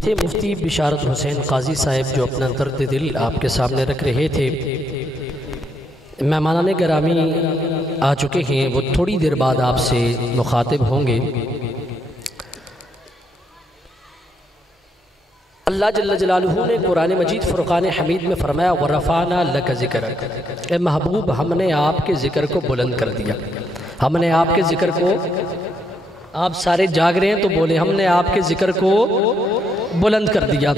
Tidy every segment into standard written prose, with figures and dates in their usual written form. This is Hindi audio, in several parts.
थे मुफ्ती बिशारत हुसैन काजी साहब जो अपना दर्द दिल आपके सामने रख रहे थे। मेहमानाने गिरामी आ चुके हैं, वो थोड़ी देर बाद आपसे मुखातिब होंगे। अल्लाह जल्ल जलालुहू ने कुरान मजीद फ़ुरक़ान हमीद में फरमाया वरफ़ाना लक ज़िक्रक, ए महबूब हमने आपके ज़िक्र को बुलंद कर दिया। हमने आपके ज़िक्र को, आप सारे जाग रहे हैं तो बोले, हमने आपके ज़िक्र को बुलंद कर दिया।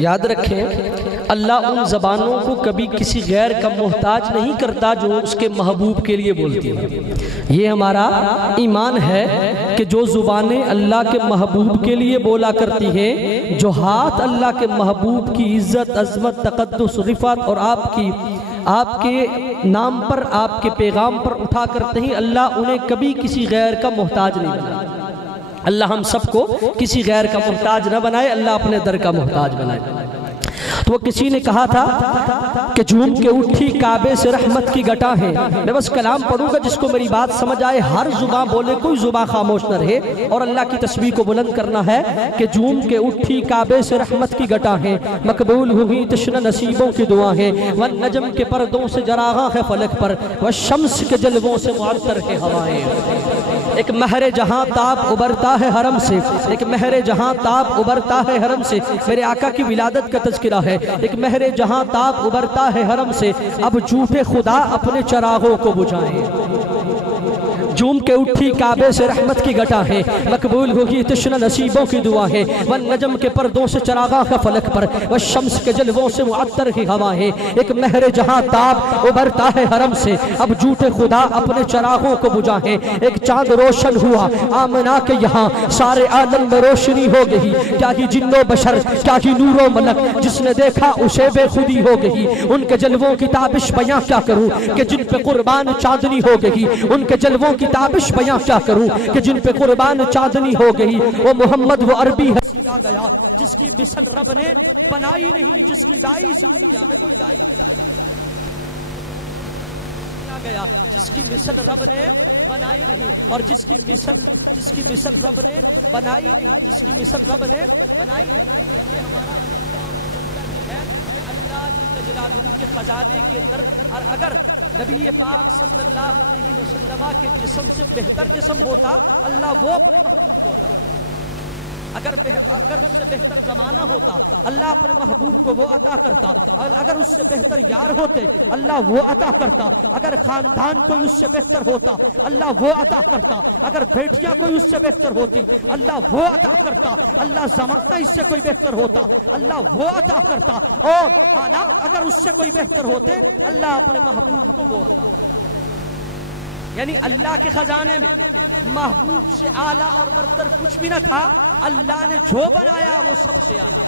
याद रखें अल्लाह उन ज़बानों को कभी किसी गैर का मोहताज नहीं करता जो उसके महबूब के लिए बोलती है। ये हमारा ईमान है कि जो ज़ुबानें अल्लाह के महबूब के लिए बोला करती हैं, जो हाथ अल्लाह के महबूब की इज़्ज़त, अज़मत, तक़द्दुस, रिफ़त और आपके नाम पर, आपके पैगाम पर उठा करते हैं, अल्लाह उन्हें कभी किसी गैर का मोहताज नहीं बनाता। अल्लाह हम सबको किसी गैर का मोहताज न बनाए, अल्लाह अपने दर का मोहताज बनाए। तो वो किसी ने कहा था कि झूम के उठी काबे से रहमत की गटा है। मैं बस कलाम पढ़ूंगा जिसको मेरी बात समझ आए, हर जुबां बोले, कोई जुबां खामोश न रहे, और अल्लाह की तस्बीह को बुलंद करना है कि झूम के उठी काबे से रहमत की गटा है, मकबूल हुई तश्न नसीबों की दुआ है, वन नजम के पर्दों से जरागा है फलक पर, व शम्स के जलवों से मुअत्तर है हवाएं। एक महरे जहां ताप उबरता है हरम से, एक महरे जहां ताप उबरता है हरम से, मेरे आका की विलादत का तज़किरा है। एक महरे जहां ताप उबरता है हरम से, अब झूठे खुदा अपने चरागों को बुझाएं। झूम के उठी काबे से रहमत की गटा है, मकबूल होगी तश्न नसीबों की दुआ है, वन नजम के पर्दों से चरागा का फलक पर, व शम्स के जलवों से मुअत्तर की हवा है। एक महरे जहां ताप उबरता है हरम से, अब झूठे खुदा अपने चरागों को बुझाएं। एक चांद रोशन हुआ आमना के यहाँ, सारे आलम में रोशनी हो गई, क्या ही जिन्नो बशर, क्या ही नूरो मलक, जिसने देखा उसे बेखुदी हो गई। उनके जलवों की ताबिश बयां क्या करूं कि जिन पे कुर्बान चांदनी हो गई, उनके जलवों की ताबिश बयां क्या करूं कि जिन पे कुर्बान चांदनी हो गई। वो मोहम्मद वो अरबी हसी आ गया जिसकी मिसल रब ने बनाई नहीं, जिसकी दाई इस दुनिया में कोई दाई आ गया, जिसकी मिसल रब ने बनाई नहीं, और जिसकी मिसल रब ने बनाई नहीं, जिसकी मिसल रब ने बनाई नहीं। ये हमारा है कि अल्लाह जलालहू के खजाने के अंदर, और अगर नबी पाक सल्लल्लाहु अलैहि वसल्लम के जिस्म से बेहतर जिस्म होता, अल्लाह वो अपने महबूब को होता। अगर उससे बेहतर ज़माना होता, अल्लाह अपने महबूब को वो अता करता। अगर उससे बेहतर यार होते, अल्लाह वो अता करता। अगर खानदान कोई उससे बेहतर होता, अल्लाह वो अता करता। अगर बेटियां कोई उससे बेहतर होती, अल्लाह वो अता करता। अल्लाह ज़माना इससे कोई बेहतर होता, अल्लाह वो अता करता। और हालात अगर उससे कोई बेहतर होते, अल्लाह अपने महबूब को वो अता करता। यानी अल्लाह के खजाने में महबूब से आला और बरतर कुछ भी न था, अल्लाह ने जो बनाया वो सबसे आला।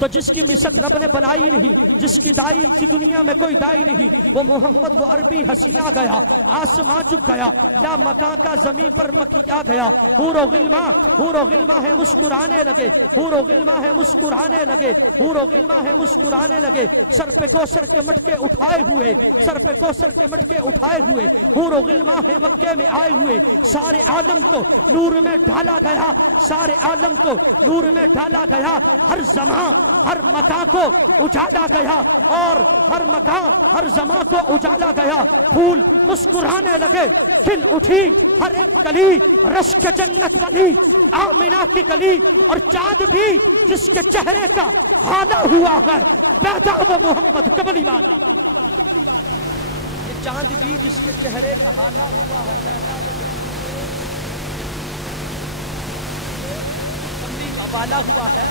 तो जिसकी मिसल रब ने बनाई नहीं, जिसकी दाई की दुनिया में कोई दाई नहीं, वो मोहम्मद वो अरबी हसिया गया, आसमां झुक गया, ला मकां का जमीन पर मकिया गया। हूरो गिल्मा है मुस्कुराने लगे, हूरो गिल्मा है मुस्कुराने लगे, हूरो गिल्मा है मुस्कुराने लगे। सर पे कौसर के मटके उठाए हुए, सर पे कौसर के मटके उठाए हुए, हूरो गिल्मा है मक्के में आए हुए। सारे आलम को नूर में डाला गया, सारे आलम को नूर में डाला गया। हर जमां हर मकां को उजाला गया, और हर मकां हर जमां को उजाला गया। फूल मुस्कुराने लगे, खिल उठी हर एक कली, रश्क जन्नत बनी आमिना की गली। और चांद भी जिसके चेहरे का हाला हुआ है, पैदा वो मोहम्मद कबली वाला। ये चांद भी जिसके चेहरे का हाला हुआ है, पैदा वो वाला हुआ है।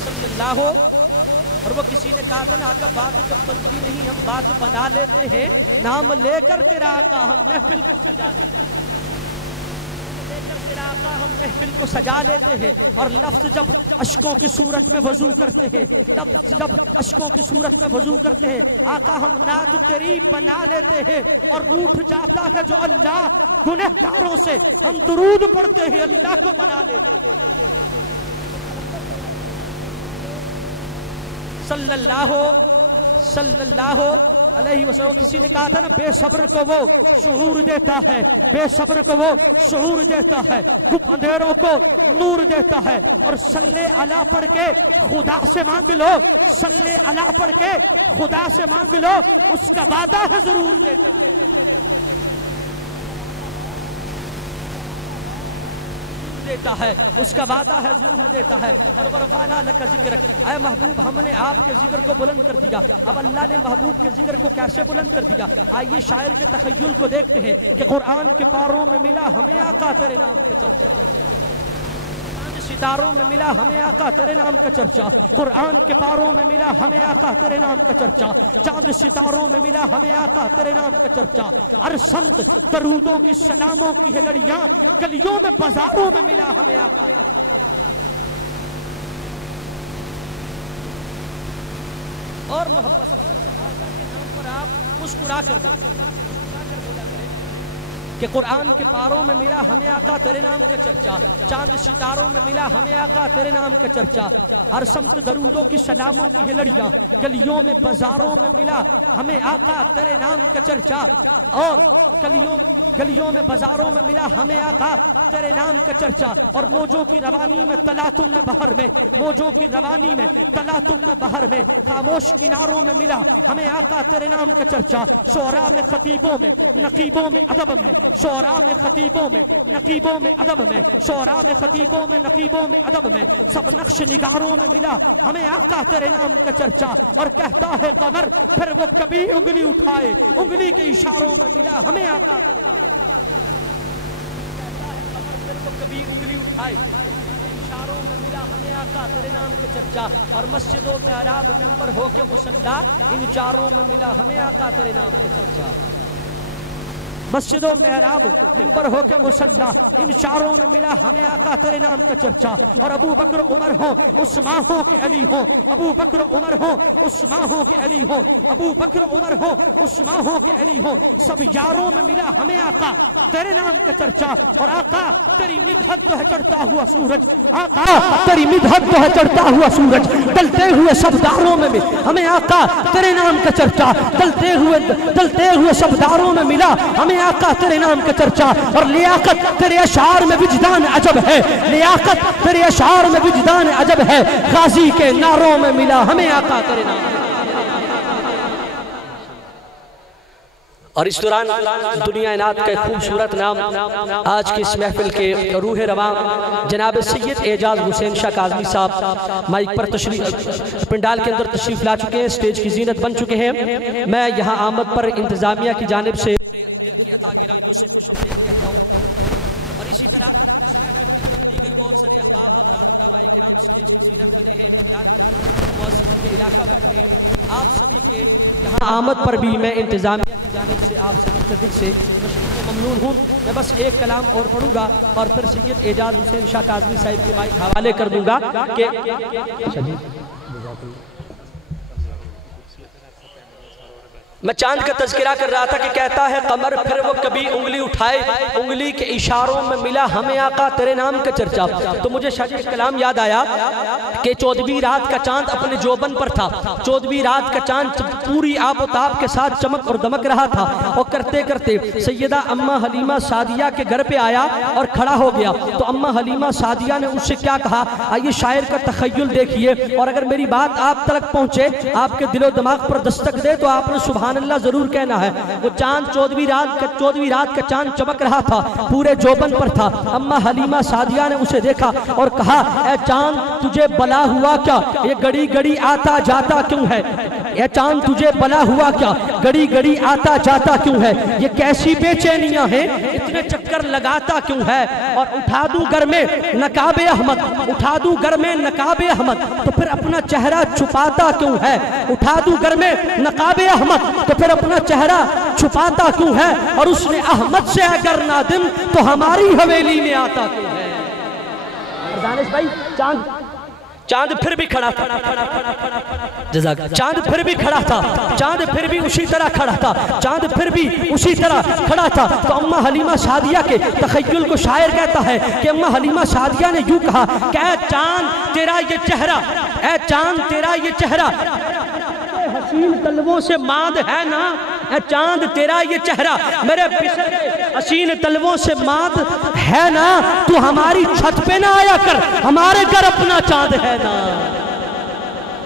सल्लल्लाहु, और वो किसी ने कहा था ना, आका बात जब बनती नहीं हम बात बना लेते हैं, नाम लेकर तेरा आका हम महफिल को सजा लेते हैं, लेकर तेरा आका हम महफिल को सजा लेते हैं। और लफ्ज जब अश्कों की सूरत में वजू करते हैं, लफ्ज जब अश्कों की सूरत में वजू करते हैं, आका हम नात तेरी बना लेते हैं। और रूठ जाता है जो अल्लाह, गुनहगारों से हम दुरूद पढ़ते हैं, अल्लाह को मना लेते हैं। सल्लल्लाहु अलैहि वसल्लम। किसी ने कहा था ना, बेसब्र को वो शऊर देता है, बेसब्र को वो शऊर देता है, गुप अंधेरों को नूर देता है। और सल्ले अला पढ़ के खुदा से मांग लो, सल्ले अला पढ़ के खुदा से मांग लो, उसका वादा है जरूर देता है, देता है, उसका वादा है जरूर देता है। और वरफाना लका जिक्र, ऐ महबूब हमने आपके जिक्र को बुलंद कर दिया। अब अल्लाह ने महबूब के जिक्र को कैसे बुलंद कर दिया? आइए शायर के तखय्युल को देखते हैं कि कुरान के पारों में मिला हमें आका तेरे नाम का चर्चा, सितारों में मिला हमें आका तेरे नाम का चर्चा, कुरान के पारों में मिला हमें आका तेरे नाम का चर्चा, चांद सितारों में मिला हमें आका तेरे नाम का चर्चा। अरसमत दरूदों की सलामों की है लड़ियां, गलियों में बाजारों में मिला हमें आका। और मोहब्बत आका के नाम पर आप मुस्कुरा कर बोला कि कुरान के पारों में मिला हमें आका तेरे नाम का चर्चा, चांद सितारों में मिला हमें आका तेरे नाम का चर्चा। हर समत दरूदों की सलामों की है लड़ियां, गलियों में बाजारों में मिला हमें आका तेरे नाम का चर्चा। और गलियों में बाजारों में मिला हमें आका तेरे नाम का चर्चा। और मौजों की रवानी में तलातुम में बहर में, मौजों की रवानी में तलातुम में बहर में, खामोश किनारों में मिला हमें आका तेरे नाम का चर्चा। शोरा में खतीबों में नकीबों में अदब में, शोरा में खतीबों में नकीबों में अदब में, शोरा में खतीबों में नकीबों में अदब में, सब नक्श निगारों में मिला हमें आका तेरे नाम का चर्चा। और कहता है कमर फिर वो कभी उंगली उठाए, उंगली के इशारों में मिला हमें आका तेरे नाम, कभी उंगली उठाए, इशारों में मिला हमें आका तेरे नाम का चर्चा। और मस्जिदों में अराब मिंबर हो के मुसल्ला, इन चारों में मिला हमें आका तेरे नाम का चर्चा। मस्जिदों में अराब मिंबर हो के मुसल्ला, इन चारों में मिला हमें आका तेरे नाम का चर्चा। और अबू बकर उमर हो उस्मान हो के अली हो, अबू बकर उमर हो उस्मान हो के अली हो, अबू बकर उमर हो उस्मान हो के अली हो, सब यारों में मिला हमें आका तेरे नाम का चर्चा। और आका तेरी मिदहत तो है चढ़ता हुआ सूरज, आका तेरी मिदहत तो है चढ़ता हुआ सूरज, डलते हुए शब्दारों में भी हमें आका तेरे नाम का चर्चा, डलते हुए शब्दारों में मिला हमें आका तेरे नाम का चर्चा। और लियाकत तेरे अशार में विजदान अजब है, लियाकत तेरे अशार में विजदान अजब है, गाजी के नारों में मिला हमें आका तेरे नाम। और इस दौरान दुनिया इनात का एक खूबसूरत नाम आज की इस महफिल के रूह रवां जनाब सैयद एजाज हुसैन शाह काज़मी साहब माइक पर तशरीफ पंडाल के अंदर तशरीफ ला चुके हैं, स्टेज की जीनत बन चुके हैं। मैं यहाँ आमद पर इंतजामिया की जानिब से दिल की अता गिराइयों से खुशआमदीद कहता हूँ। और इसी तरह इस महफिल के अंदर दीगर बहुत सारे अहबाब हज़रात उलमा इकराम स्टेज की जीनत बने हैं, मौजूद के इलाका बैठे हैं। आप सभी के यहाँ आमद पर भी मैं इंतजामिया की जानिब से आप सभी के दिल से ममनून हूँ। मैं बस एक कलाम और पढ़ूंगा और फिर सैयद एजाज हुसैन शाह काज़मी साहिब के माइक हवाले कर दूंगा कि मैं चांद का तज़किरा कर रहा था कि कहता है कमर फिर वो कभी उंगली उठाए, उंगली के इशारों में मिला हमें आका तेरे नाम का चर्चा। तो मुझे शायद कलाम याद आया कि 14वीं रात का चांद अपने जोबन पर था, 14वीं रात का चांद पूरी आबोताब के साथ चमक और दमक रहा था। और करते करते सैयदा अम्मा हलीमा सादिया के घर पे आया और खड़ा हो गया। तो अम्मा हलीमा सादिया ने उससे क्या कहा, आइए शायर का तखय्युल देखिए। और अगर मेरी बात आप तक पहुंचे, आपके दिलो दिमाग पर दस्तक दे, तो आपने सुभान अल्लाह जरूर कहना है। वो चांद 14वीं रात का चांद चमक रहा था, पूरे जोबन पर था। अम्मा हलीमा सादिया ने उसे देखा और कहा, ए चांद तुझे बला हुआ क्या, ये घड़ी घड़ी आता जाता क्यों है, ये चांद तुझे बला हुआ क्या, घड़ी घड़ी आता जाता क्यों है, ये कैसी बेचैनियां हैं, इतने चक्कर लगाता क्यों है। और उठा दूं घर में नकाबे अहमद, उठा दूं घर में नकाबे अहमद, तो फिर अपना चेहरा छुपाता क्यों है, उठा दूं घर में नकाबे अहमद, तो फिर अपना चेहरा छुपाता क्यों है। और उसने अहमद से अगर नादिम तो हमारी हवेली में आता क्यों है। दानिश भाई चांद फिर भी खड़ा था, चांद फिर भी खड़ा था, चांद फिर भी उसी तरह खड़ा था, चांद फिर भी उसी तरह खड़ा था। तो अम्मा हलीमा सादिया के तखय्युल को शायर कहता है कि अम्मा हलीमा सादिया ने यूं कहा कि चांद तेरा ये चेहरा, ए चांद तेरा ये चेहरा हसीन तलवों से मांद है ना, चांद तेरा ये चेहरा मेरे बिसरे हसीन तलवों से मांद है ना, तू हमारी छत पे ना आया कर, हमारे घर अपना चांद है ना।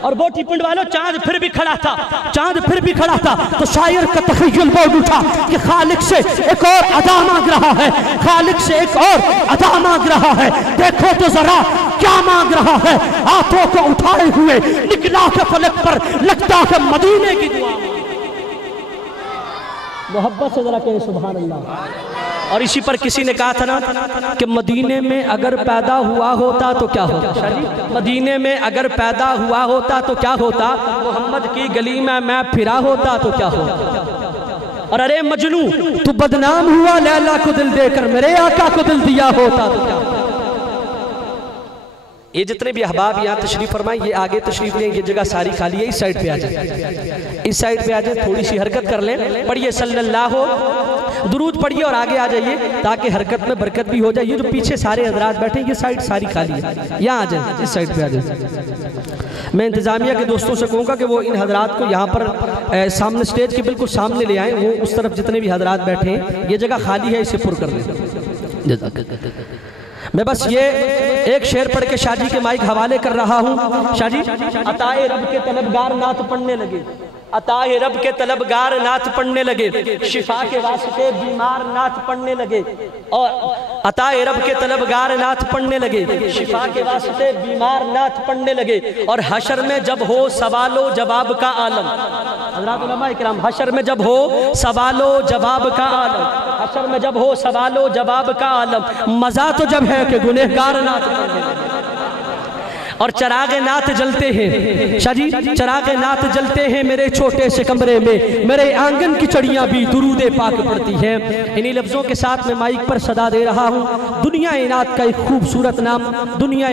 और बोटी पिंड वालों, चांद फिर भी खड़ा था, चांद फिर भी खड़ा था। तो शायर का तखय्युल बोल उठा कि खालिक से एक और अदा मांग रहा है, खालिक से एक और अदा मांग रहा है, देखो तो जरा क्या मांग रहा है। हाथों को उठाए हुए निकला के फलक पर, लगता है मदीने की दुआ। मोहब्बत से जरा कहें सुभान अल्लाह। और इसी पर किसी ने कहा था ना कि मदीने में अगर पैदा हुआ होता तो क्या होता, मदीने में अगर पैदा हुआ होता तो क्या होता, मोहम्मद की गली में मैं फिरा होता तो क्या होता। और अरे मजनू तू बदनाम हुआ लैला को दिल देकर, मेरे आका को दिल दिया होता तो क्या होता। ये जितने भी अहबाब यहाँ तशरीफ फरमाए, ये आगे तशरीफ लें, ये जगह सारी खाली है, इस साइड पे आ जाए, इस साइड पे आ जाए, थोड़ी सी हरकत कर लें, पढ़िए सल्लल्लाहु, दुरूद पढ़िए और आगे आ जाइए ताकि हरकत में बरकत भी हो जाए। ये जो पीछे सारे हजरात बैठे, ये साइड सारी खाली है, यहाँ आ जाए, इस साइड पे आ जाए। मैं इंतजामिया के दोस्तों से कहूँगा कि वो इन हजरात को यहाँ पर सामने स्टेज के बिल्कुल सामने ले आए, वो उस तरफ जितने भी हजरात बैठे हैं, ये जगह खाली है, इसे पुर कर दें। मैं बस ये एक शेर पढ़ के शाजी के माइक हवाले कर रहा हूँ। शाजी, अताए रब के तलबगार नात पढ़ने लगे, अताए रब के तलबगार नात पढ़ने लगे, शिफा के वास्ते बीमार नात पढ़ने लगे, और अताए रब के तलबगार नात पढ़ने लगे, शिफा के वास्ते बीमार नात पढ़ने लगे। और हशर में जब हो सवालो जवाब का आलम, हज़रात उलमा इकराम, हशर में जब हो सवालो जवाब का आलम, हशर में जब हो सवालो जवाब का आलम, मजा तो जब है कि गुनहगार नात पढ़ने लगे। और चरागे नात जलते हैं, शाजी चरागे नात जलते हैं मेरे छोटे से कमरे में, मेरे आंगन की चड़ियाँ भी दुरूदे पाक पढ़ती हैं। इन्हीं लफ्ज़ों के साथ मैं माइक पर सदा दे रहा हूँ। दुनिया इनात का एक खूबसूरत नाम, दुनिया